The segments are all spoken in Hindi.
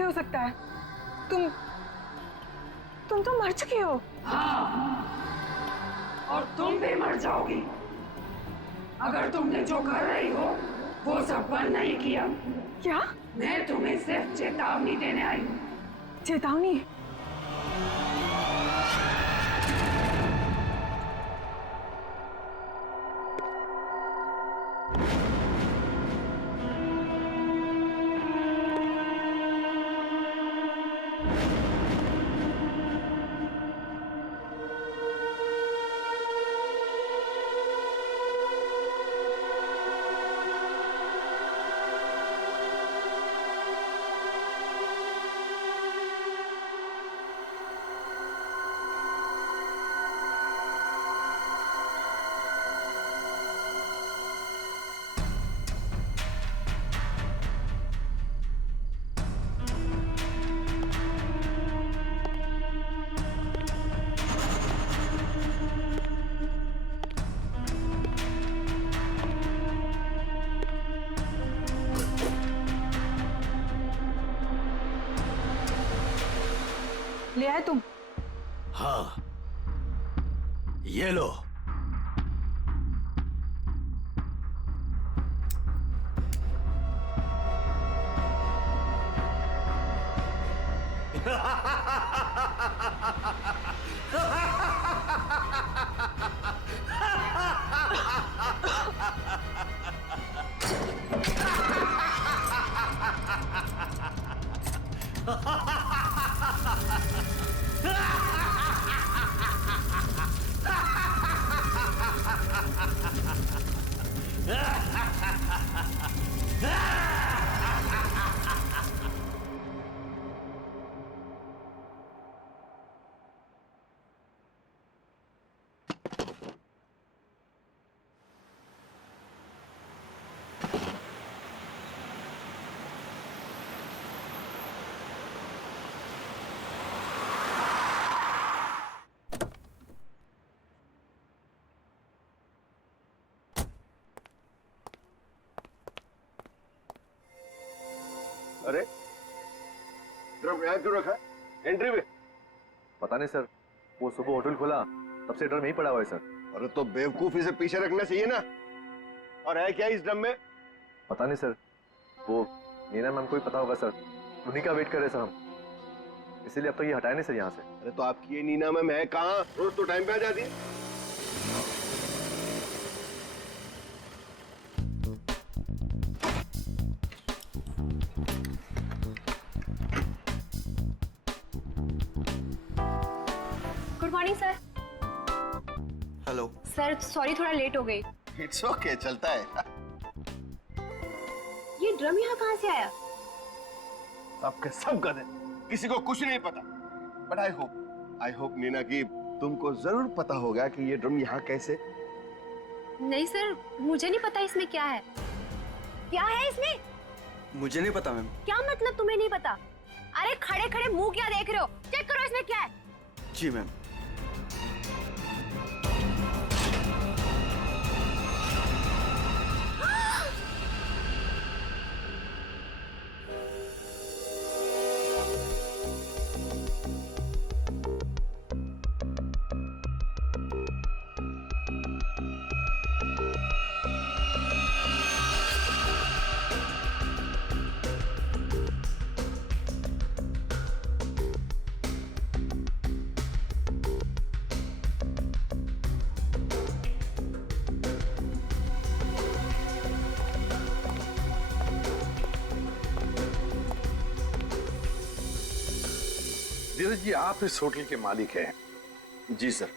कैसे हो सकता है? तुम तो मर चुकी हो। हाँ, और तुम भी मर जाओगी अगर तुमने जो कर रही हो वो सब बंद नहीं किया। क्या? मैं तुम्हें सिर्फ चेतावनी देने आई हूँ। चेतावनी? ले आए तुम? हाँ, ये लो। अरे ड्रम यहाँ क्यों रखा है? एंट्री में? पता नहीं सर, वो सुबह होटल खोला तब से ड्रम यहीं पड़ा हुआ है सर। अरे तो बेवकूफी से पीछे रखना चाहिए ना। और है क्या इस ड्रम में? पता नहीं सर, वो नीना मैम को ही पता होगा सर, उन्हीं का वेट कर रहे सर हम, इसीलिए अब तक ये हटाए नहीं सर यहाँ से। अरे तो आपकी ये नीना मैम है कहाँ? रोज तो टाइम पे आ जाती है। Good morning sir. Hello sir sorry थोड़ा लेट हो गई। इट्स ओके, चलता है। ये ड्रम यहाँ कहाँ से आया? सबके सब गधे, किसी को कुछ नहीं पता। बट आई होप नीना कि तुमको जरूर पता होगा कि ये ड्रम यहाँ कैसे। नहीं सर, मुझे नहीं पता इसमें क्या है। क्या है इसमें? मुझे नहीं पता मैम। क्या मतलब तुम्हें नहीं पता? अरे खड़े खड़े मुंह क्या देख रहे हो? चेक करो इसमें क्या है। जी मैम। धीरज जी, आप इस होटल के मालिक हैं? जी सर।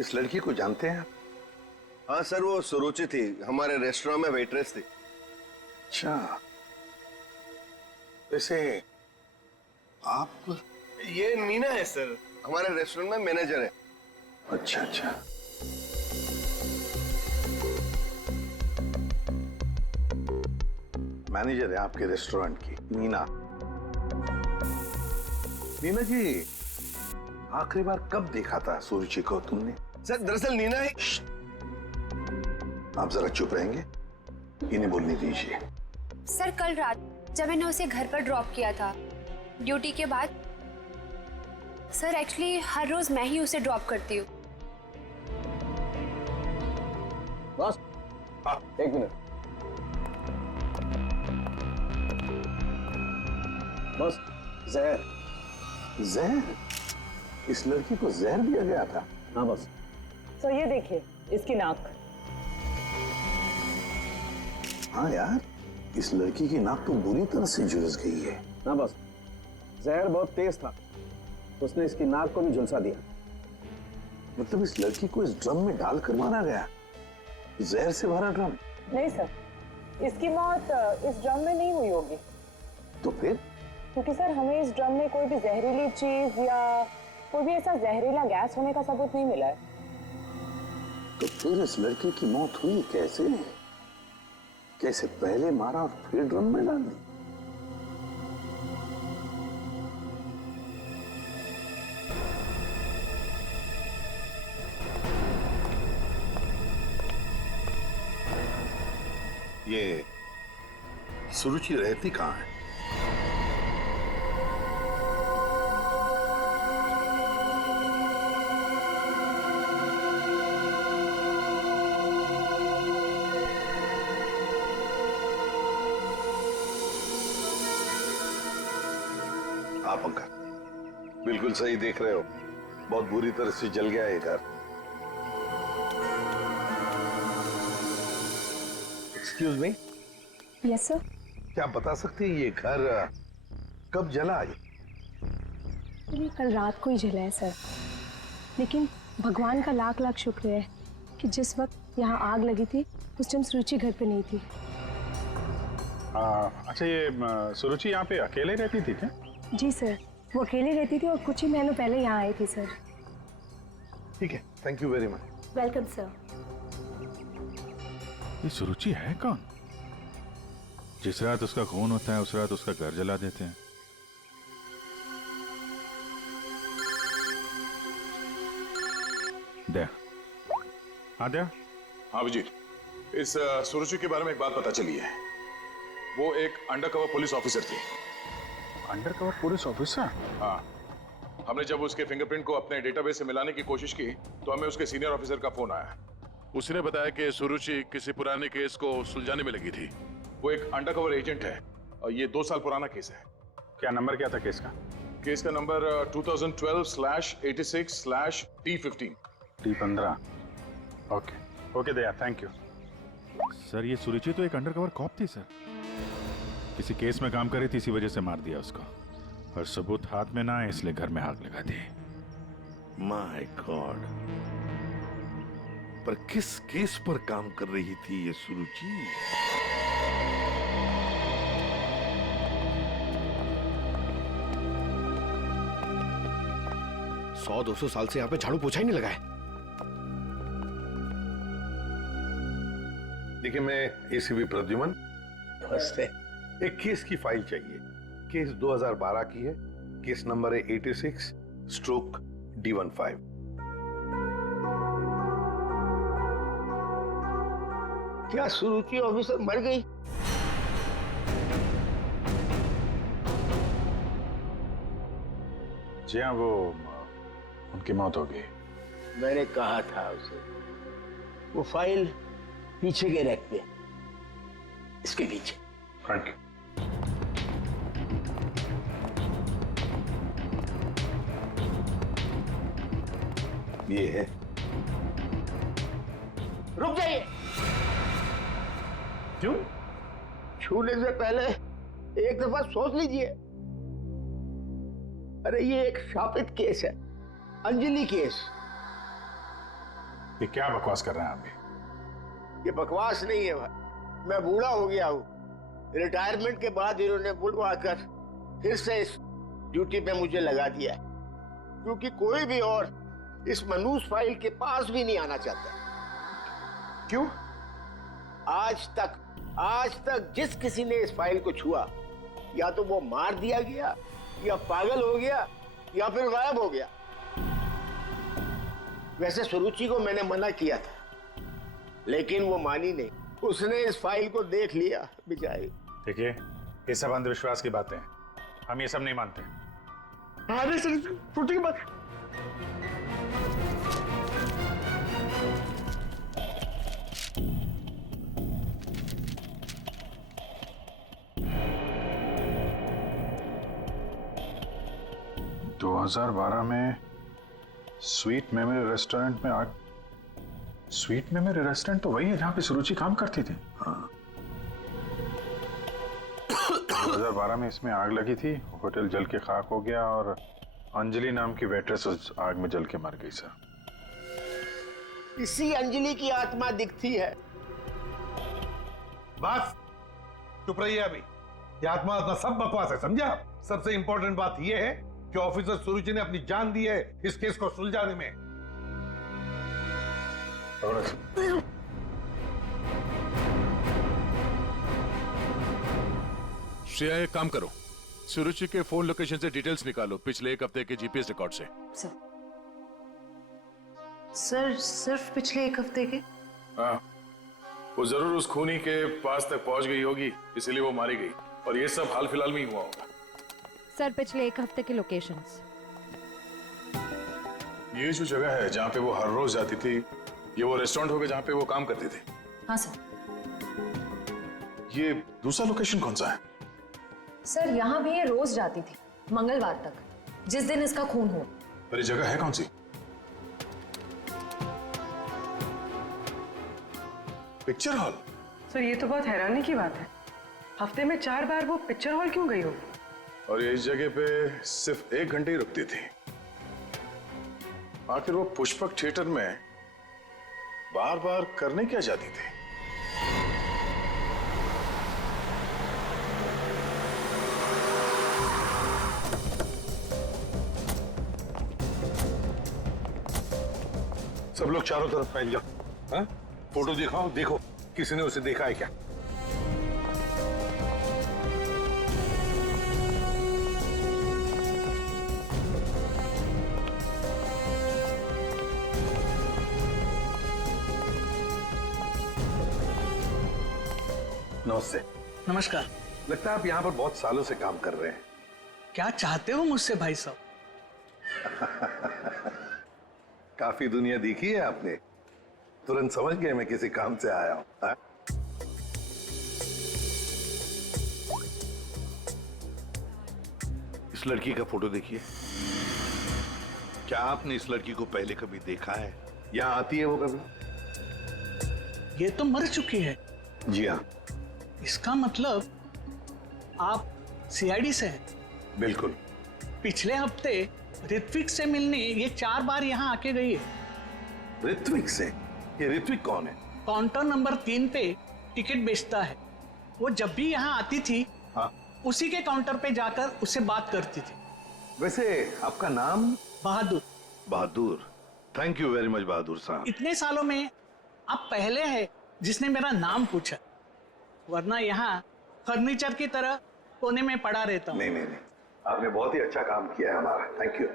इस लड़की को जानते हैं आप? हाँ सर, वो सुरुचि थी, हमारे रेस्टोरेंट में वेट्रेस थी। अच्छा, वैसे आप? ये नीना है सर, हमारे रेस्टोरेंट में मैनेजर है। अच्छा अच्छा। मैनेजर है आपके रेस्टोरेंट की, नीना। नीना जी, आखिरी बार कब देखा था सुरुचि को तुमने? सर दरअसल नीना है। आप जरा चुप रहेंगे, इन्हें बोलने दीजिए। सर कल रात जब मैंने उसे घर पर ड्रॉप किया था ड्यूटी के बाद। सर एक्चुअली हर रोज मैं ही उसे ड्रॉप करती हूँ। बस एक मिनट। बस जहर? जहर? इस लड़की को जहर दिया गया था? हाँ बस। तो ये देखिए इसकी नाक। हाँ यार, इस लड़की की नाक तो बुरी तरह से झुलस गई है। हाँ बस, जहर बहुत तेज था, उसने इसकी नाक को भी झुलसा दिया। मतलब इस लड़की को इस ड्रम में डाल कर मारा गया? जहर से भरा ड्रम? नहीं सर, इसकी मौत इस ड्रम में नहीं हुई होगी। तो फिर? क्योंकि सर हमें इस ड्रम में कोई भी जहरीली चीज या कोई भी ऐसा जहरीला गैस होने का सबूत नहीं मिला है। तो फिर इस लड़की की मौत हुई कैसे? कैसे पहले मारा और फिर ड्रम में डाल दी? ये सुरुचि रहती कहाँ है? हाँ पंकज, बिल्कुल सही देख रहे हो, बहुत बुरी तरह से जल गया है घर। Excuse me. Yes sir. क्या आप बता सकते हैं ये घर कब जला? ये कल रात को ही जला है सर, लेकिन भगवान का लाख लाख शुक्र है कि जिस वक्त यहाँ आग लगी थी उस टाइम सुरुचि घर पे नहीं थी। अच्छा, ये सुरुचि यहाँ पे अकेले रहती थी क्या? जी सर, वो अकेली रहती थी और कुछ ही महीनों पहले यहाँ आई थी सर। ठीक है, thank you very much. Welcome sir. ये सुरुचि है कौन? जिस रात उसका खून होता है उस रात उसका घर जला देते हैं। दया। हाँ दया। हाँ विजय, इस सुरुचि के बारे में एक बात पता चली है। वो एक अंडरकवर पुलिस ऑफिसर थी। Undercover police officer? हाँ, हमने जब उसके फिंगरप्रिंट को अपने डेटाबेस से मिलाने की कोशिश की तो हमें उसके सीनियर ऑफिसर का फोन आया। उसने बताया कि सुरुचि किसी पुराने केस को सुलझाने में लगी थी। वो एक अंडरकवर एजेंट है और ये 2 साल पुराना केस है। क्या नंबर क्या था केस का? केस का number 2012/86/T15। T15। Okay okay Daya, thank you. Sir ये सुरुचि तो एक अंडरकवर कॉप थी सर। किसी केस में काम कर रही थी, इसी वजह से मार दिया उसको, और सबूत हाथ में ना आए इसलिए घर में आग लगा दी। माय गॉड, पर किस केस पर काम कर रही थी ये सुरुचि? सौ 200 साल से यहाँ पे झाड़ू पोछा ही नहीं लगा है। देखिए, मैं एसीपी प्रद्युमन। नमस्ते। एक केस की फाइल चाहिए। केस 2012 की है, केस नंबर है 86/D15। क्या सुरुचि ऑफिसर मर गई? जी हाँ, वो उनकी मौत हो गई। मैंने कहा था उसे, वो फाइल पीछे के रैक पे, इसके पीछे। Thank you. ये है। रुक जाइए। क्यों? छूने से पहले एक दफा सोच लीजिए। अरे ये एक शापित केस है, अंजलि केस। ये क्या बकवास कर रहे हैं आप भी? ये बकवास नहीं है भाई, मैं बूढ़ा हो गया हूँ। रिटायरमेंट के बाद इन्होंने बुलवा कर फिर से इस ड्यूटी पे मुझे लगा दिया है, क्योंकि कोई भी और इस मनूस फाइल के पास भी नहीं आना चाहता। क्यों? आज तक जिस किसी ने इस फाइल को छुआ, या तो वो मार दिया गया, या पागल हो गया, या फिर गायब हो गया। वैसे सुरुचि को मैंने मना किया था, लेकिन वो मानी नहीं। उसने इस फाइल को देख लिया बेचारी। देखिए, ये सब अंधविश्वास की बातें हैं, हम ये सब नहीं मानते। अरे सर, छोटी की बात। दो 2012 में स्वीट मेमोरी रेस्टोरेंट में आग। स्वीट मेमोरी रेस्टोरेंट तो वही है जहां पे सुरुचि काम करती थी। हाँ। 2012 में इसमें आग लगी थी, होटल जल के खाक हो गया और अंजलि नाम की वेट्रेस उस आग में जल के मर गई सर। इसी अंजलि की आत्मा दिखती है। बस चुप रहिए अभी। ये आत्मा आत्मा सब बकवास है, समझा? सबसे इंपॉर्टेंट बात यह है कि ऑफिसर सुरुचि ने अपनी जान दी है इस केस को सुलझाने में। श्रेया, एक काम करो, सुरुचि के फोन लोकेशन से डिटेल्स निकालो पिछले एक हफ्ते के जीपीएस रिकॉर्ड से। सर सिर्फ पिछले एक हफ्ते के? हाँ, वो जरूर उस खूनी के पास तक पहुंच गई होगी, इसीलिए वो मारी गई, और ये सब हाल फिलहाल में ही हुआ होगा। सर पिछले एक हफ्ते के लोकेशंस। ये जो जगह है जहाँ पे वो हर रोज जाती थी, ये वो रेस्टोरेंट होगा जहाँ पे वो काम करती थी? हाँ सर। ये दूसरा लोकेशन कौन सा है? सर यहाँ भी ये रोज जाती थी, मंगलवार तक, जिस दिन इसका खून हुआ। पर ये जगह है कौन सी? Picture hall. सर ये तो बहुत हैरानी की बात है, हफ्ते में 4 बार वो पिक्चर हॉल क्यों गई होगी? और ये इस जगह पे सिर्फ 1 घंटे ही रुकती थी। आखिर वो पुष्पक थिएटर में बार बार करने क्या जाती थी? सब लोग चारों तरफ फैल जाओ। हाँ? फोटो दिखाओ, देखो किसी ने उसे देखा है क्या? नमस्ते। नमस्कार। लगता है आप यहाँ पर बहुत सालों से काम कर रहे हैं। क्या चाहते हो मुझसे भाई साहब? काफी दुनिया देखी है आपने, तुरंत समझ गए मैं किसी काम से आया हूँ। हाँ? इस लड़की का फोटो देखिए। क्या आपने इस लड़की को पहले कभी देखा है? यहाँ आती है वो कभी? ये तो मर चुकी है। जी हाँ। इसका मतलब आप सीआईडी से हैं? बिल्कुल। पिछले हफ्ते ऋत्विक से मिलने ये 4 बार यहाँ आके गई है। ऋत्विक से? ये ऋत्विक कौन है? काउंटर नंबर 3 पे टिकट बेचता है। वो जब भी यहाँ आती थी, हाँ, उसी के काउंटर पे जाकर उससे बात करती थी। वैसे आपका नाम? बहादुर। बहादुर, थैंक यू वेरी मच बहादुर साहब। इतने सालों में आप पहले हैं जिसने मेरा नाम पूछा, वरना यहाँ फर्नीचर की तरह कोने में पड़ा रहता हूँ। नहीं नहीं नहीं, आपने बहुत ही अच्छा काम किया है हमारा, थैंक यू।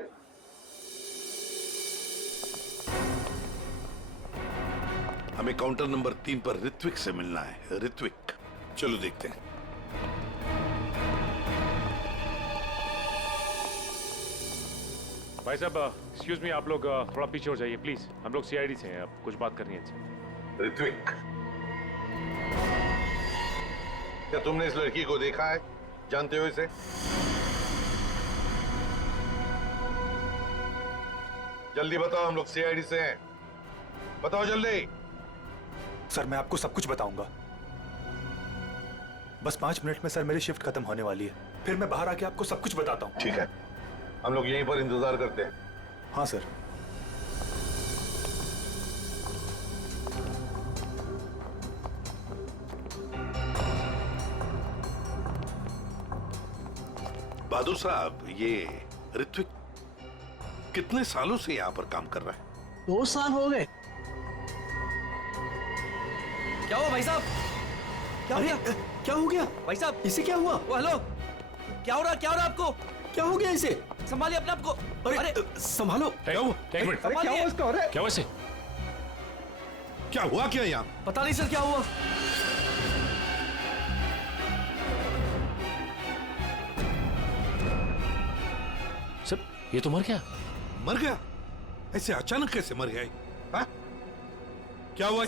हमें काउंटर नंबर 3 पर ऋत्विक से मिलना है। ऋत्विक, चलो देखते हैं। भाई साहब, एक्सक्यूज मी, आप लोग थोड़ा पीछे हो जाइए प्लीज। हम लोग सीआईडी से हैं, अब कुछ बात करनी है। ऋत्विक, क्या तुमने इस लड़की को देखा है? जानते हो इसे? जल्दी बताओ, हम लोग सीआईडी से हैं। बताओ जल्दी। सर मैं आपको सब कुछ बताऊंगा, बस 5 मिनट में सर मेरी शिफ्ट खत्म होने वाली है, फिर मैं बाहर आके आपको सब कुछ बताता हूँ। ठीक है, हम लोग यहीं पर इंतजार करते हैं। हाँ सर। बहादुर साहब, ये ऋत्विक कितने सालों से यहाँ पर काम कर रहा है? 2 साल हो गए। क्या हुआ भाई साहब? क्या हो गया? क्या हो गया भाई साहब? इसे क्या हुआ? हेलो, क्या हो रहा आपको? क्या हो गया इसे? संभालिए अपने आप को। अरे संभालो। क्या हुआ? एक मिनट, क्या हुआ इसका? क्या हुआ इसे? क्या हुआ क्या यहाँ? पता नहीं सर क्या हुआ। ये तो मर गया। मर गया? ऐसे अचानक कैसे मर गया? हाँ? क्या हुआ?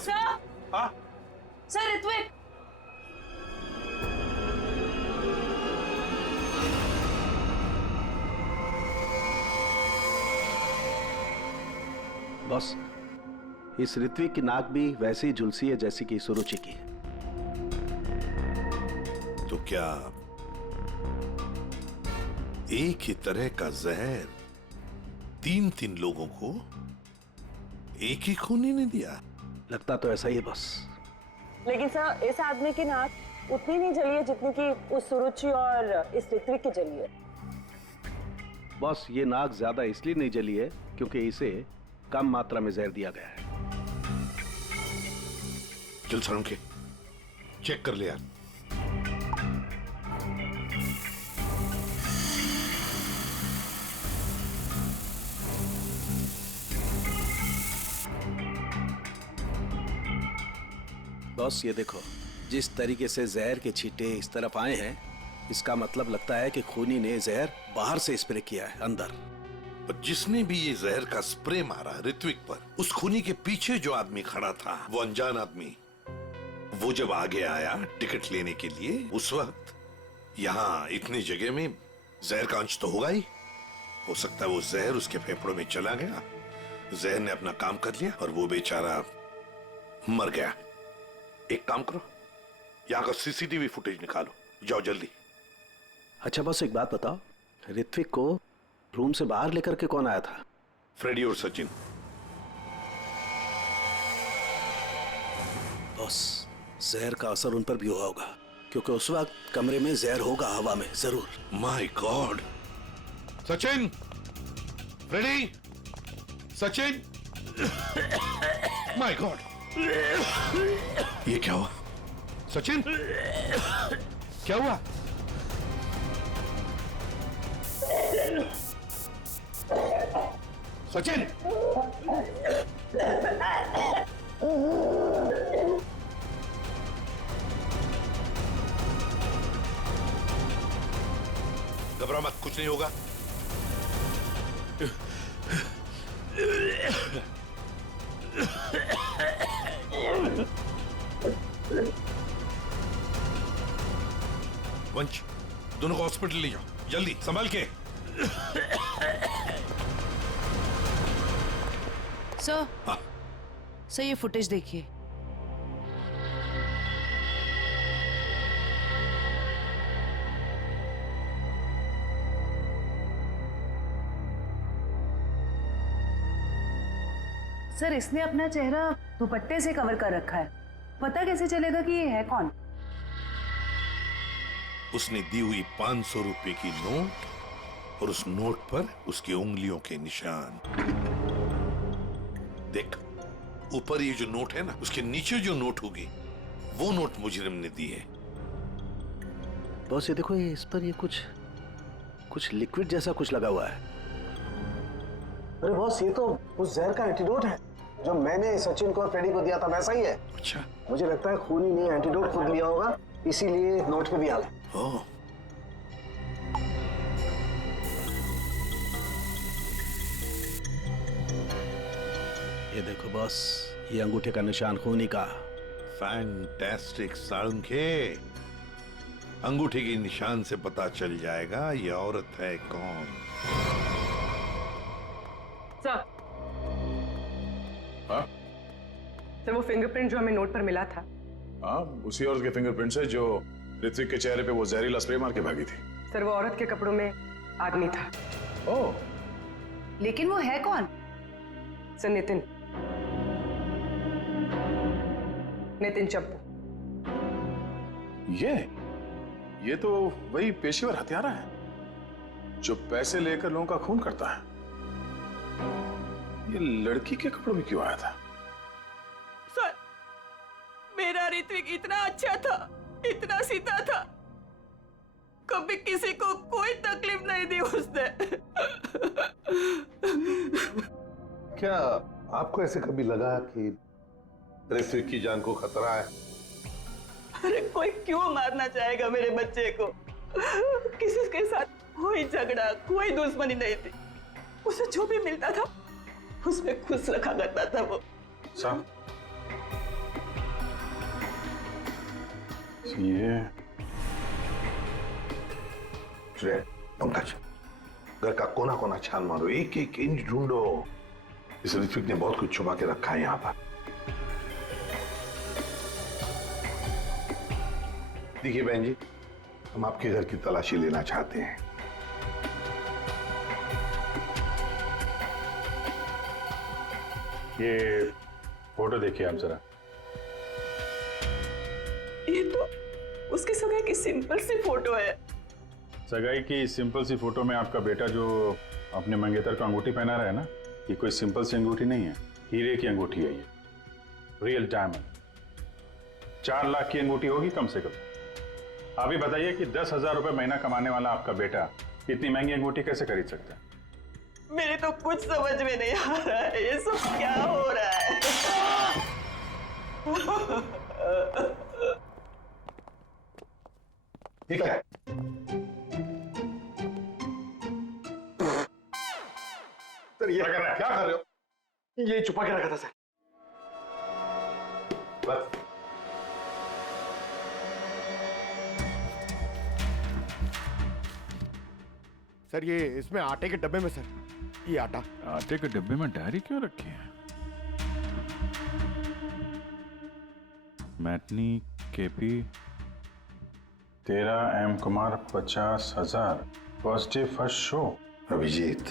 हाँ? सर ऋत्विक, बॉस, इस ऋत्विक की नाक भी वैसी झुलसी है जैसी कि सुरुचि की। तो क्या एक ही तरह का जहर 3 लोगों को एक ही खूनी ने दिया? लगता तो ऐसा ही है बॉस। लेकिन सर इस आदमी की नाक उतनी नहीं जली है जितनी कि उस सुरुचि और इस ऋत्विक की जली है। बॉस, ये नाक ज्यादा इसलिए नहीं जली है क्योंकि इसे कम मात्रा में जहर दिया गया है। चल सालुंखे, चेक कर ले यार। बॉस ये देखो, जिस तरीके से जहर के छींटे इस तरफ आए हैं, इसका मतलब लगता है कि खूनी ने जहर बाहर से स्प्रे किया है अंदर। और जिसने भी ये जहर का स्प्रे मारा ऋत्विक पर, उस खूनी के पीछे जो आदमी खड़ा था, वो अनजान आदमी, वो जब आगे आया टिकट लेने के लिए, उस वक्त यहाँ इतनी जगह में जहर का अंश तो होगा ही। हो सकता है वो जहर उसके फेफड़ों में चला गया, जहर ने अपना काम कर लिया और वो बेचारा मर गया। एक काम करो, यहाँ का सीसीटीवी फुटेज निकालो, जाओ जल्दी। अच्छा बॉस, एक बात बताओ, ऋत्विक को रूम से बाहर लेकर के कौन आया था? फ्रेडी और सचिन। बॉस, जहर का असर उन पर भी हुआ होगा, क्योंकि उस वक्त कमरे में जहर होगा हवा में जरूर। My god! Sachin, Freddie, Sachin, my god! ये क्या हुआ? सचिन, क्या हुआ? सचिन! घबरा मत, कुछ नहीं होगा। वंश, दोनों को हॉस्पिटल ले जाओ, जल्दी, संभाल के। सर, सर ये फुटेज देखिए। सर, इसने अपना चेहरा दुपट्टे से कवर कर रखा है, पता कैसे चलेगा कि ये है कौन? उसने दी हुई 500 रुपए की नोट और उस नोट पर उसकी उंगलियों के निशान। देख, ऊपर ये जो नोट है ना, उसके नीचे जो नोट होगी, वो नोट मुजरिम ने दी है। बॉस ये देखो, ये इस पर ये कुछ लिक्विड जैसा कुछ लगा हुआ है। अरे बॉस, ये तो उस जहर का एंटीडोट है जो मैंने सचिन को और फ्रेडी को दिया था, वैसा ही है। अच्छा, मुझे लगता है खूनी ने एंटीडोट खुद लिया होगा, इसीलिए नोट पे भी आ गया। ओह, ये देखो बॉस, ये अंगूठे का निशान खूनी का। फैंटास्टिक सालुंखे, अंगूठे के निशान से पता चल जाएगा ये औरत है कौन। सर, हाँ? सर वो फिंगरप्रिंट जो हमें नोट पर मिला था, हाँ, उसी औरत के फिंगरप्रिंट्स है जो ऋत्विक के चेहरे पे वो जहरीला स्प्रे मार के भागी थी। सर वो औरत के कपड़ों में आदमी था। ओह, लेकिन वो है कौन? सर नितिन चप्पू। ये तो वही पेशेवर हत्यारा है जो पैसे लेकर लोगों का खून करता है। ये लड़की के कपड़ों में क्यों आया था? सर, मेरा ऋत्विक इतना अच्छा था, इतना सीधा था, कभी किसी को कोई तकलीफ नहीं दी उसने। क्या आपको ऐसे कभी लगा कि ऋत्विक की जान को खतरा है? अरे कोई क्यों मारना चाहेगा मेरे बच्चे को? किसी के साथ कोई झगड़ा, कोई दुश्मनी नहीं थी, उसे जो भी मिलता था उसमें खुश रखा करता था वो। साहब ये पंकज, घर का कोना कोना छान मारो, एक एक इंच ढूंढो। इस ऋत्विक ने बहुत कुछ छुपा के रखा है यहाँ पर। देखिए बहन जी, हम आपके घर की तलाशी लेना चाहते हैं। ये फोटो देखिए आप जरा। ये तो उसकी सगाई की सिंपल सी फोटो है। सगाई की सिंपल सी फोटो में आपका बेटा जो अपने मंगेतर को अंगूठी पहना रहा है ना, ये कोई सिंपल सी अंगूठी नहीं है, हीरे की अंगूठी है ये, रियल डायमंड। 4 लाख की अंगूठी होगी कम से कम। आप ही बताइए कि 10,000 रुपए महीना कमाने वाला आपका बेटा इतनी महंगी अंगूठी कैसे खरीद सकता है? मेरे तो कुछ समझ में नहीं आ रहा है, ये सब क्या हो रहा है? ये क्या है? सर ये क्या कर रहे हो? ये छुपा के रखा था सर। बस सर ये इसमें आटे के डब्बे में सर, ये आटा। आटे के डब्बे में डायरी क्यों रखी है? Matinee KP 13 M Kumar 50,000 first day first show. Abhijit,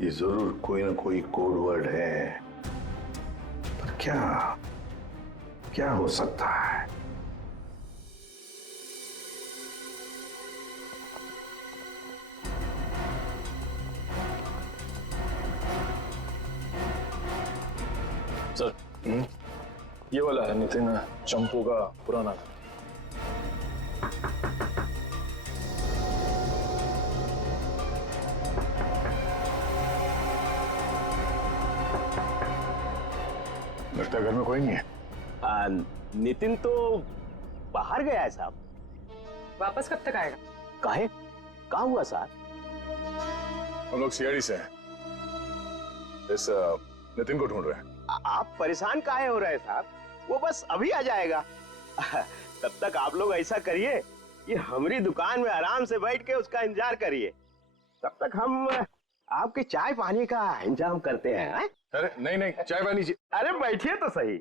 ये जरूर कोई ना कोई कोड वर्ड है, पर क्या हो सकता है? सर ये वाला है नितिन चंपू का पुराना। लगता है घर में कोई नहीं है। नितिन तो बाहर गया है साहब। वापस कब तक आएगा? काहे? कहाँ हुआ साहब? हम लोग सीआईडी से हैं, इस नितिन को ढूंढ रहे हैं। आप परेशान काहे हो रहे हैं साहब? वो बस अभी आ जाएगा। तब तक आप लोग ऐसा करिए कि हमारी दुकान में आराम से बैठ के उसका इंतजार करिए। तब तक हम आपके चाय पानी का इंतजाम करते हैं। अरे नहीं, चाय पानी जी। अरे बैठिए तो सही।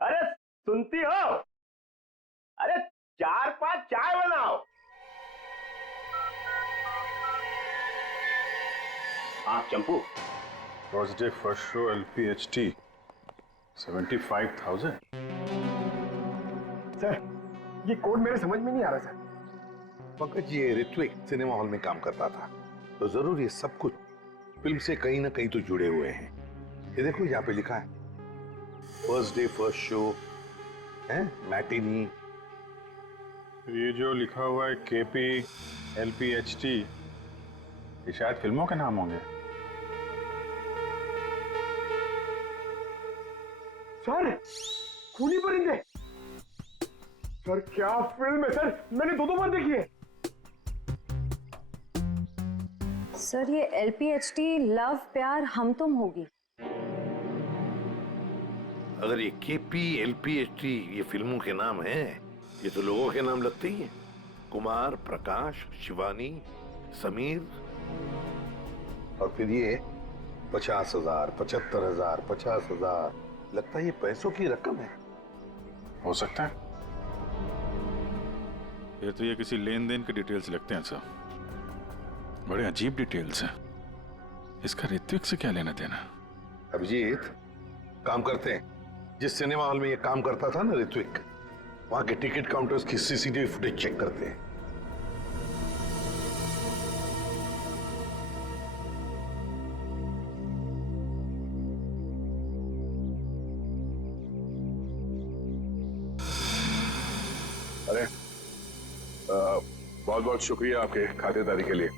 अरे सुनती हो? अरे 4-5 चाय बनाओ। हाँ Champu. First day first show LPHT 75,000। Sir ये कोड मेरे समझ में नहीं आ रहा सर। पंकज, ये ऋत्विक सिनेमा हॉल में काम करता था, तो जरूर ये सब कुछ फिल्म से कहीं ना कहीं तो जुड़े हुए हैं। ये देखो यहाँ पे लिखा है फर्स्ट डे फर्स्ट शो है, मैटिनी। ये जो लिखा हुआ है KP LPHT, ये शायद फिल्मों के नाम होंगे। सर खूनी परिंदे। सर क्या फिल्म है सर, मैंने 2 बार देखी है। सर ये LPHT लव प्यार हम तुम होगी। अगर ये KP LPHT ये फिल्मों के नाम हैं, ये तो लोगों के नाम लगते ही हैं। कुमार, प्रकाश, शिवानी, समीर, और फिर ये 50,000, 75,000, 50,000, लगता है ये पैसों की रकम है। हो सकता है। फिर तो ये किसी लेन देन के डिटेल्स लगते हैं सर। बड़े अजीब डिटेल्स हैं। इसका ऋत्विक से क्या लेना देना? अभिजीत, काम करते हैं, जिस सिनेमा हॉल में ये काम करता था ना ऋत्विक, वहां के टिकट काउंटर्स की CCTV फुटेज चेक करते हैं। अरे बहुत बहुत शुक्रिया आपके खातिरदारी के लिए।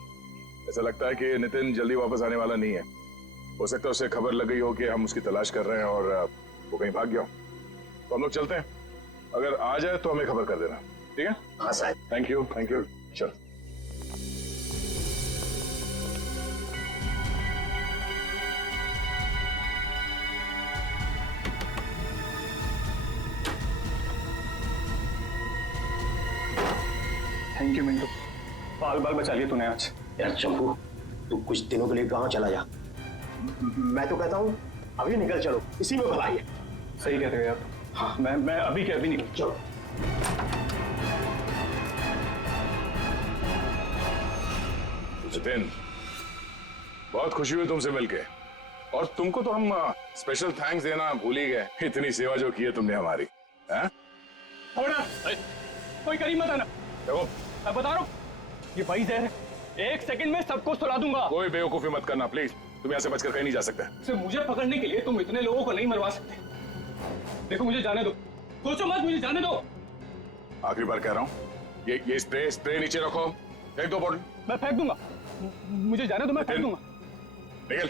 ऐसा लगता है कि नितिन जल्दी वापस आने वाला नहीं है। हो सकता है उसे खबर लग गई हो कि हम उसकी तलाश कर रहे हैं और वो कहीं भाग गया हो। तो हम लोग चलते हैं, अगर आ जाए तो हमें खबर कर देना, ठीक है? हाँ साहब। Thank you. चल। थैंक यू मिंटू, बाल बाल बचा लिए तूने आज। यार चंपू, तू कुछ दिनों के लिए गांव चला जा। मैं तो कहता हूँ अभी निकल चलो, इसी में भलाई है। सही कह रहे हो यार। हाँ, मैं अभी के अभी निकल। चलो। जितेन, बहुत खुशी हुई तुमसे मिलके, और तुमको तो हम स्पेशल थैंक्स देना भूल ही गए, इतनी सेवा जो की है तुमने हमारी। कोई करीब मत आना। देखो मैं बता रहा हूँ, ये वही जहर है, एक सेकंड में सबको सुला दूंगा। कोई बेवकूफी मत करना प्लीज, तुम यहाँ से बचकर कहीं नहीं जा सकते। सिर्फ मुझे पकड़ने के लिए तुम इतने लोगों को नहीं मरवा सकते। देखो मुझे जाने दो, सोचो मत, मुझे जाने दो। आखिरी बार कह रहा हूँ, ये स्प्रे नीचे रखो, फेंक दो बॉटल। मैं फेंक दूंगा, मुझे जाने दो, मैं फेंक दूंगा। निकल।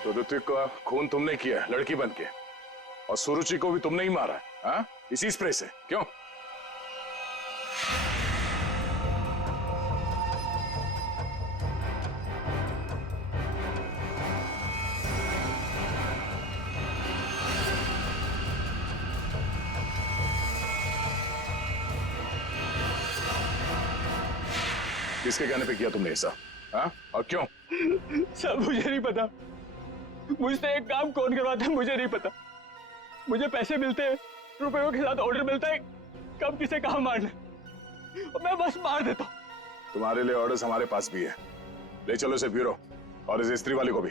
तो ऋत्विक का खून तुमने किया लड़की बन के, और सुरुचि को भी तुमने ही मारा है, हाँ? इसी स्प्रे से, क्यों? किसके कहने पे किया तुमने ऐसा, हाँ? और क्यों? सब मुझे नहीं पता, मुझसे एक काम कौन करवाता है मुझे नहीं पता। मुझे पैसे मिलते हैं, रुपयों के साथ ऑर्डर मिलता है कब किसे कहाँ मारना, और मैं बस मार देता हूँ। तुम्हारे लिए ऑर्डर्स हमारे पास भी है, ले चलो इसे ब्यूरो, और इस स्त्री वाले को भी।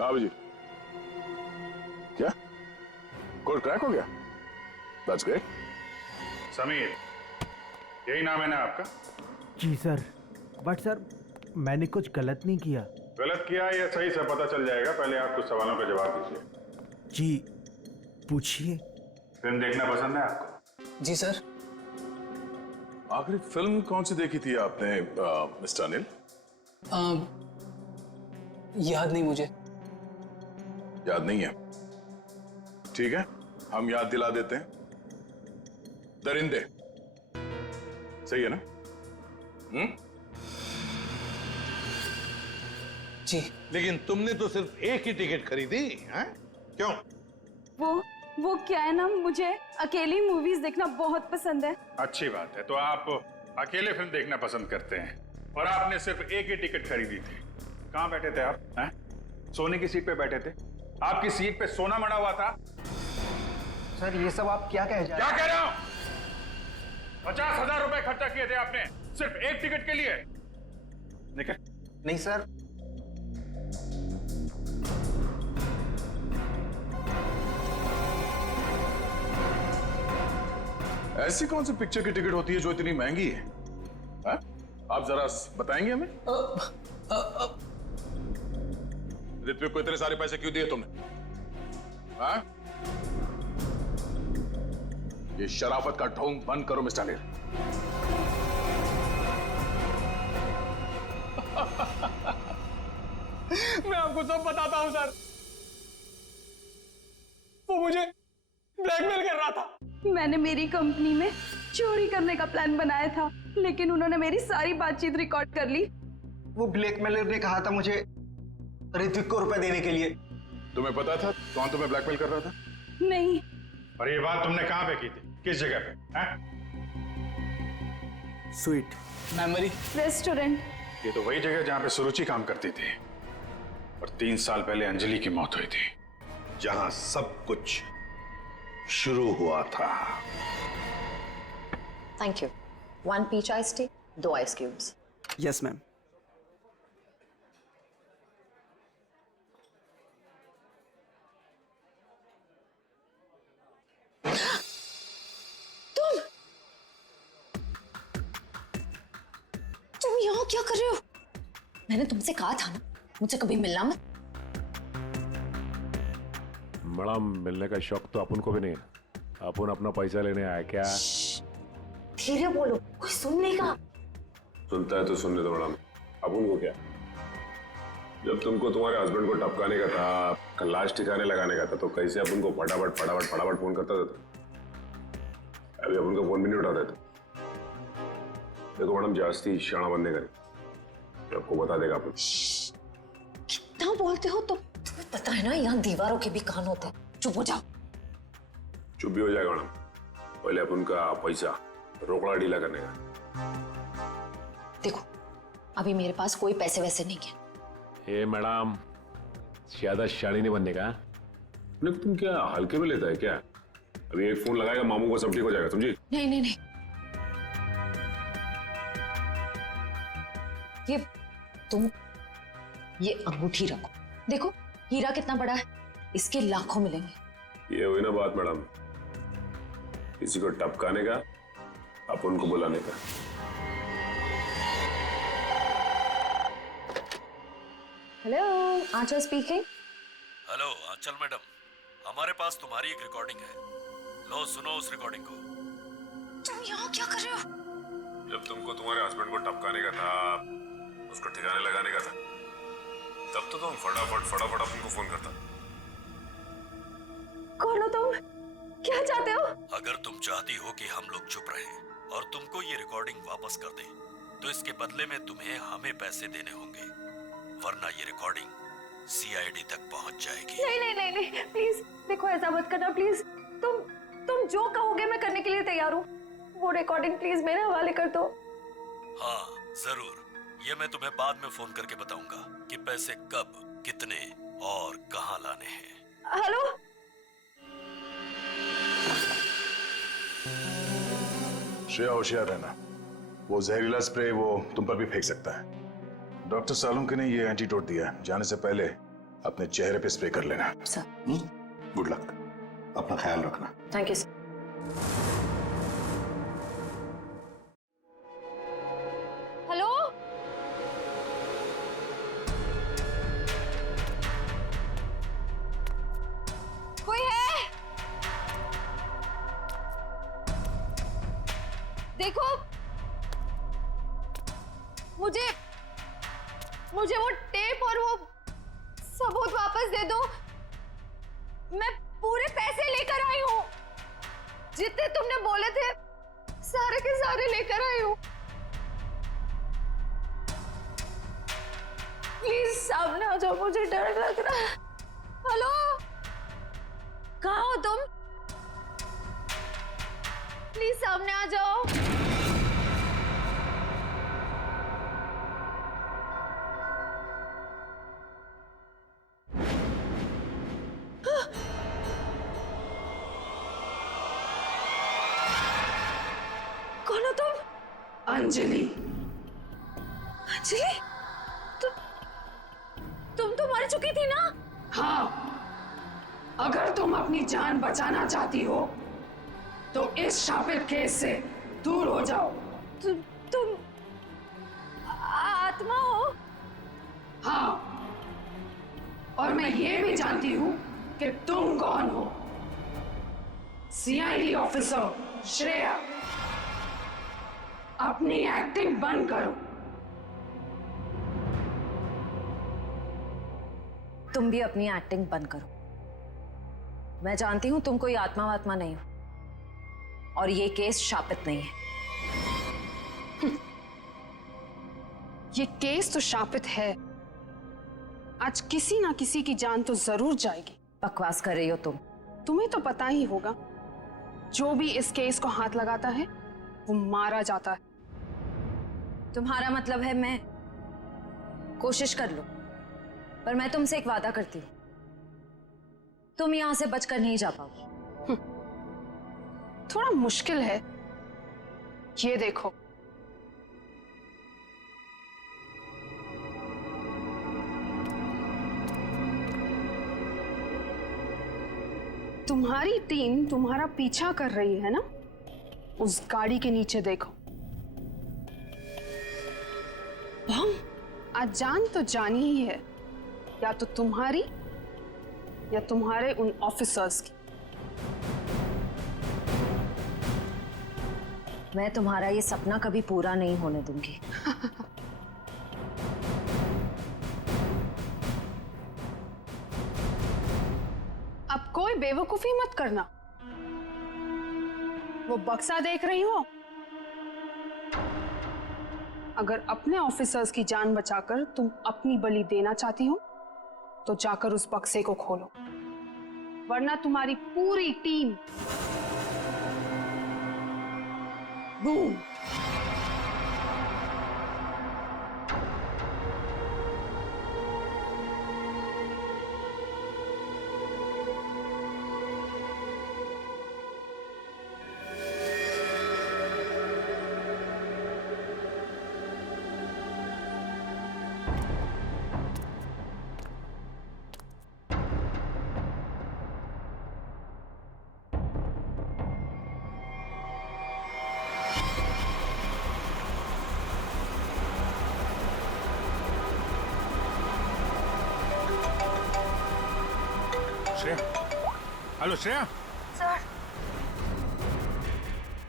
हाँ जी, क्या कोड क्रैक हो गया? That's great. समीर, यही नाम है ना आपका? जी सर, बट सर मैंने कुछ गलत नहीं किया। गलत किया या सही से पता चल जाएगा, पहले आप कुछ सवालों का जवाब दीजिए। जी पूछिए। फिल्म देखना पसंद है आपको? जी सर। आखिरी फिल्म कौन सी देखी थी आपने मिस्टर अनिल? याद नहीं मुझे। याद नहीं है? ठीक है, हम याद दिला देते हैं। दरिंदे, सही है ना? जी। लेकिन तुमने तो सिर्फ एक ही टिकट खरीदी, हैं? क्यों? वो क्या है ना, मुझे अकेली मूवीज देखना बहुत पसंद है। अच्छी बात है, तो आप अकेले फिल्म देखना पसंद करते हैं, और आपने सिर्फ एक ही टिकट खरीदी थी। कहाँ बैठे थे आप, हैं? सोने की सीट पे बैठे थे? आपकी सीट पे सोना मड़ा हुआ था? सर ये सब आप क्या कह रहे हैं? क्या कह रहा हूं? 50,000 रुपए खर्चा किए थे आपने सिर्फ एक टिकट के लिए। निकल। नहीं सर। ऐसी कौन सी पिक्चर की टिकट होती है जो इतनी महंगी है, हा? आप जरा बताएंगे हमें? ऋत्विक को इतने सारे पैसे क्यों दिए तुमने, हा? ये शराफत का ढोंग बंद करो मिस्टर अनिल। मैं आपको सब बताता हूं सर, वो मुझे ब्लैकमेल कर रहा था। मैंने मेरी कंपनी में चोरी करने का प्लान बनाया था, लेकिन उन्होंने मेरी सारी बातचीत रिकॉर्ड कर ली। वो ब्लैकमेलर ने कहा था मुझे ऋत्विक को रुपए देने के लिए। तुम्हें पता था कौन तुम्हें ब्लैकमेल कर रहा था? नहीं। और ये बात तुमने कहां पे की थी, किस जगह पे, हैं? Sweet memory restaurant. ये तो वही जगह जहां पे सुरुचि काम करती थी, और 3 साल पहले अंजलि की मौत हुई थी। जहां सब कुछ शुरू हुआ था। Thank you. 1 peach ice tea, 2 ice cubes. Yes ma'am. तुम यहाँ क्या कर रहे हो? मैंने तुमसे कहा था ना मुझसे कभी मिलना मत। बड़ा मिलने का शौक तो अपन को भी नहीं है, अपन अपना पैसा लेने आया क्या? धीरे बोलो, कोई सुन लेगा। सुनता है तो सुनने दो मैडम, अपन को क्या? जब तुमको तुम्हारे हस्बैंड को टपकाने का था, खल्लाश ठिकाने लगाने का था, तो कैसे अपन को फटाफट फटाफट फटाफट फोन करता था? अभी अपन को फोन भी नहीं उठाते थे। देखो मैडम, जास्ती शाना बनने का आपको बता देगा अपन। कितना बोलते हो तुम? तुम्हें पता है ना यहाँ दीवारों के भी कान होते हैं। चुप हो जाओ। चुप भी हो जाएगा मैडम, पहले अपन का पैसा रोकड़ा ढीला करने का। देखो अभी मेरे पास कोई पैसे वैसे नहीं है। ए मैडम, ज्यादा शाड़ी नहीं बनने का। तुम क्या हल्के में लेता है क्या? अभी एक फोन लगाएगा मामू को सब ठीक हो जाएगा, समझी? नहीं नहीं नहीं, ये अंगूठी रखो। देखो हीरा कितना बड़ा है, इसके लाखों मिलेंगे। ये हुई ना बात मैडम, किसी को टपकाने का, अपन को बुलाने का। हेलो, आंचल स्पीकिंग। हेलो आंचल मैडम, हमारे पास तुम्हारी एक रिकॉर्डिंग है। लो सुनो उस रिकॉर्डिंग को। तुम यहाँ क्या कर रहे हो? जब तुमको तुम्हारे हस्बैंड को टपकाने का था, उसको ठिकाने लगाने का था, तब तो तुम फटाफट अपन को फोन करता। कौन हो तुम? क्या चाहते हो? अगर तुम चाहती हो कि हम लोग चुप रहें और तुमको ये रिकॉर्डिंग वापस कर दें, तो इसके बदले में तुम्हें हमें पैसे देने होंगे, वरना ये रिकॉर्डिंग सीआईडी तक पहुंच जाएगी। नहीं नहीं नहीं नहीं, प्लीज देखो ऐसा मत करना प्लीज। तुम जो कहोगे मैं करने के लिए तैयार हूँ। वो रिकॉर्डिंग प्लीज मेरे हवाले कर दो। हाँ जरूर, ये मैं तुम्हें बाद में फोन करके बताऊंगा कि पैसे कब, कितने और कहाँ लाने हैं। हेलो, श्रेया होशियार रहना, वो जहरीला स्प्रे वो तुम पर भी फेंक सकता है। डॉक्टर सालुंके ने ये एंटीडोट दिया है, जाने से पहले अपने चेहरे पे स्प्रे कर लेना। सर गुड लक, अपना ख्याल रखना। Thank you sir. हेलो, कोई है? देखो मुझे वो टेप और वो सबूत वापस दे दो। मैं पूरे पैसे लेकर आई हूँ, जितने तुमने बोले थे सारे के सारे लेकर आई हूँ। प्लीज सामने आ जाओ, मुझे डर लग रहा है। हेलो, कहाँ हो तुम? प्लीज सामने आ जाओ। कौन हो तुम? अंजलि। अंजलि, तुम तो मर चुकी थी ना? हाँ, अगर तुम अपनी जान बचाना चाहती हो तो इस शापित केस से दूर हो जाओ। तुम आत्मा हो? हाँ, और मैं ये भी जानती हूँ कि तुम कौन हो। सीआईडी ऑफिसर श्रेया, अपनी एक्टिंग बंद करो। तुम भी अपनी एक्टिंग बंद करो। मैं जानती हूं तुम कोई आत्मा वात्मा नहीं हो, और ये केस शापित नहीं है। ये केस तो शापित है। आज किसी ना किसी की जान तो जरूर जाएगी। बकवास कर रही हो तुम। तुम्हें तो पता ही होगा, जो भी इस केस को हाथ लगाता है वो मारा जाता है। तुम्हारा मतलब है मैं कोशिश कर लूं, पर मैं तुमसे एक वादा करती हूं, तुम यहां से बचकर नहीं जा पाओगी। थोड़ा मुश्किल है। ये देखो, तुम्हारी टीम तुम्हारा पीछा कर रही है ना? उस गाड़ी के नीचे देखो। बम आज जान तो जानी ही है, या तो तुम्हारी या तुम्हारे उन ऑफिसर्स की। मैं तुम्हारा ये सपना कभी पूरा नहीं होने दूंगी। बेवकूफी मत करना। वो बक्सा देख रही हो? अगर अपने ऑफिसर्स की जान बचाकर तुम अपनी बलि देना चाहती हो तो जाकर उस बक्से को खोलो, वरना तुम्हारी पूरी team boom. Shreya, hello Shreya. Sir,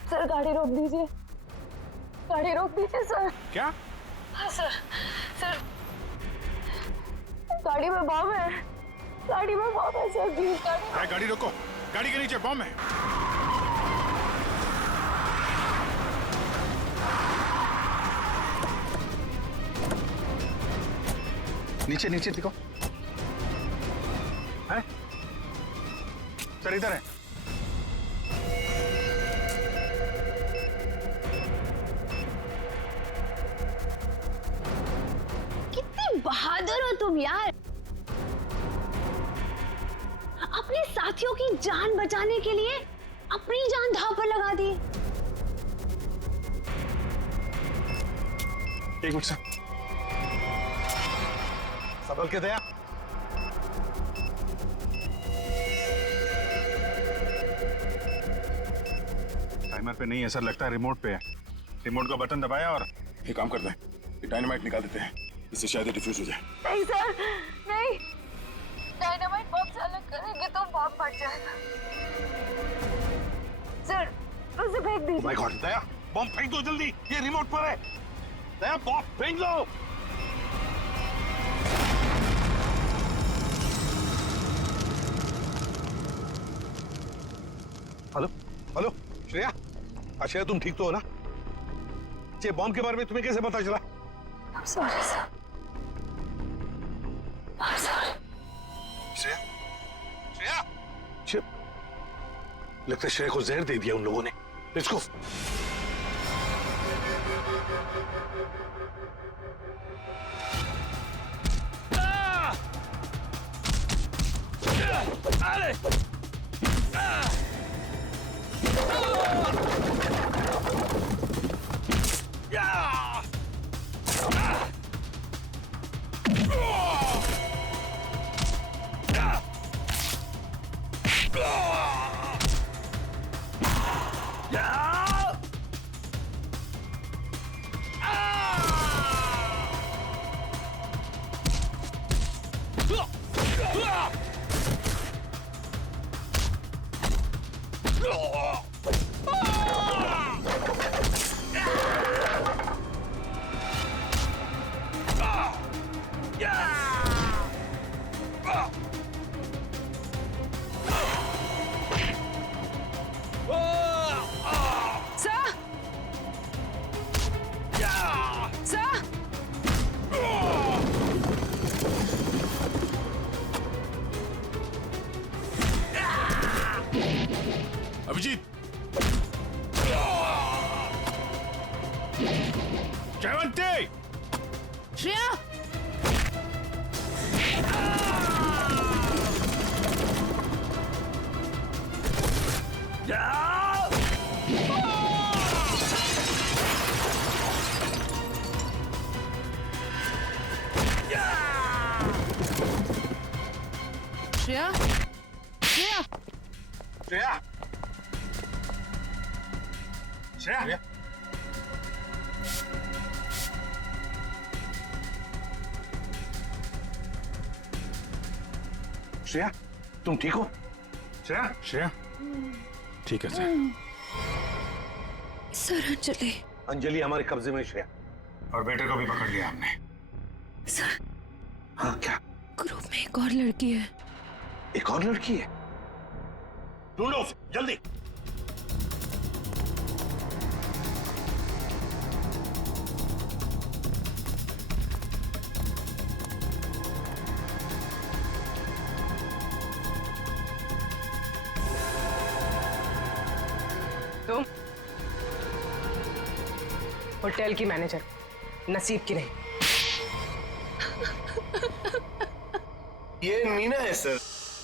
sir गाड़ी रोक दीजिए, गाड़ी रोक दीजिए सर। क्या? हाँ सर, सर गाड़ी में बम है, गाड़ी में बम है सर, प्लीज गाड़ी रोको, गाड़ी के नीचे बम है। नीचे नीचे दिखो। है? सर इधर है। कितने बहादुर हो तुम यार, अपने साथियों की जान बचाने के लिए अपनी जान दांव पर लगा दी। एक मिनट सर, संभल के दया। टाइमर पे नहीं है सर, लगता है रिमोट पे है। रिमोट का बटन दबाया और ये काम करते हैं, ये डायनामाइट निकाल देते हैं, इससे शायद डिफ्यूज हो जाए। नहीं सर, नहीं, डायनामाइट बम से अलग करेंगे तो बम फट जाएगा। सर उसे फेंक दीजिए। माय गॉड, दया बम फेंक दो जल्दी, ये रिमोट पर है। दया बम फेंक लो। हेलो हेलो श्रेया, श्रेया तुम ठीक तो हो ना? ये बॉम्ब के बारे में तुम्हें कैसे पता चला? I'm sorry sir, I'm sorry। Shreya, Shreya, लगता है श्रेया को जहर दे दिया उन लोगों ने। Let's go. अभिजीत, जयवंती, श्रेया, श्रेया, श्रेया, श्रेया, श्रेया, श्रेया तुम ठीक हो? श्रेया, श्रेया ठीक है सर। सर अंजलि, अंजलि हमारे कब्जे में। श्रेया और बेटे को भी पकड़ लिया हमने। सर हाँ क्या? ग्रुप में एक और लड़की है। एक और लड़की है? ढूंढो उसे, जल्दी। तुम होटल की मैनेजर, नसीब की नहीं। ये मीना है सर,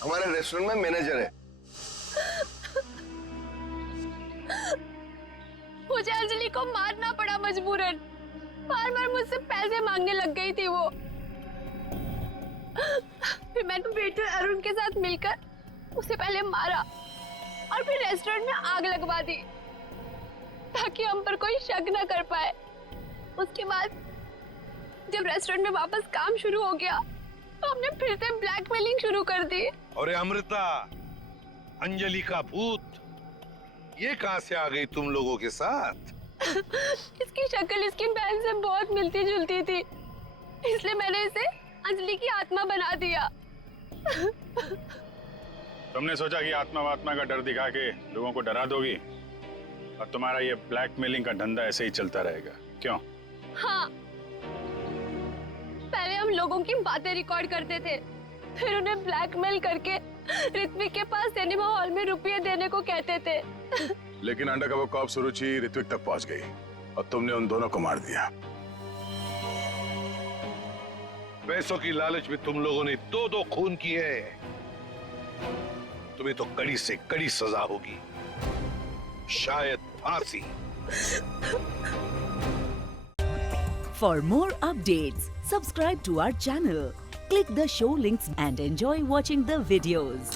हमारे रेस्टोरेंट में मैनेजर है। मुझे अंजलि को मारना पड़ा मजबूरन। बार बार मुझसे पैसे मांगने लग गई थी वो। फिर मैंने वेटर अरुण के साथ मिलकर उसे पहले मारा और फिर रेस्टोरेंट में आग लगवा दी ताकि हम पर कोई शक न कर पाए। उसके बाद जब रेस्टोरेंट में वापस काम शुरू हो गया तो हमने फिर से ब्लैकमेलिंग शुरू कर दी। और अमृता, अंजलि का भूत, ये कहां से आ गई तुम लोगों के साथ? इसकी शक्ल इसकी बहन से बहुत मिलती जुलती थी, इसलिए मैंने इसे अंजलि की आत्मा बना दिया। तुमने सोचा कि आत्मा वात्मा का डर दिखा के लोगों को डरा दोगी और तुम्हारा ये ब्लैकमेलिंग का धंधा ऐसे ही चलता रहेगा, क्यों? हाँ, पहले हम लोगों की बातें रिकॉर्ड करते थे, फिर उन्हें ब्लैकमेल करके ऋत्विक के पास सिनेमा हॉल में रुपये देने को कहते थे। लेकिन अंडरकवर कॉप सुरुचि ऋत्विक तक पहुंच गई और तुमने उन दोनों को मार दिया। पैसों की लालच में तुम लोगों ने दो खून किए हैं। तुम्हें तो कड़ी से कड़ी सजा होगी, शायद फांसी। For more updates, subscribe to our channel, click the show links and enjoy watching the videos.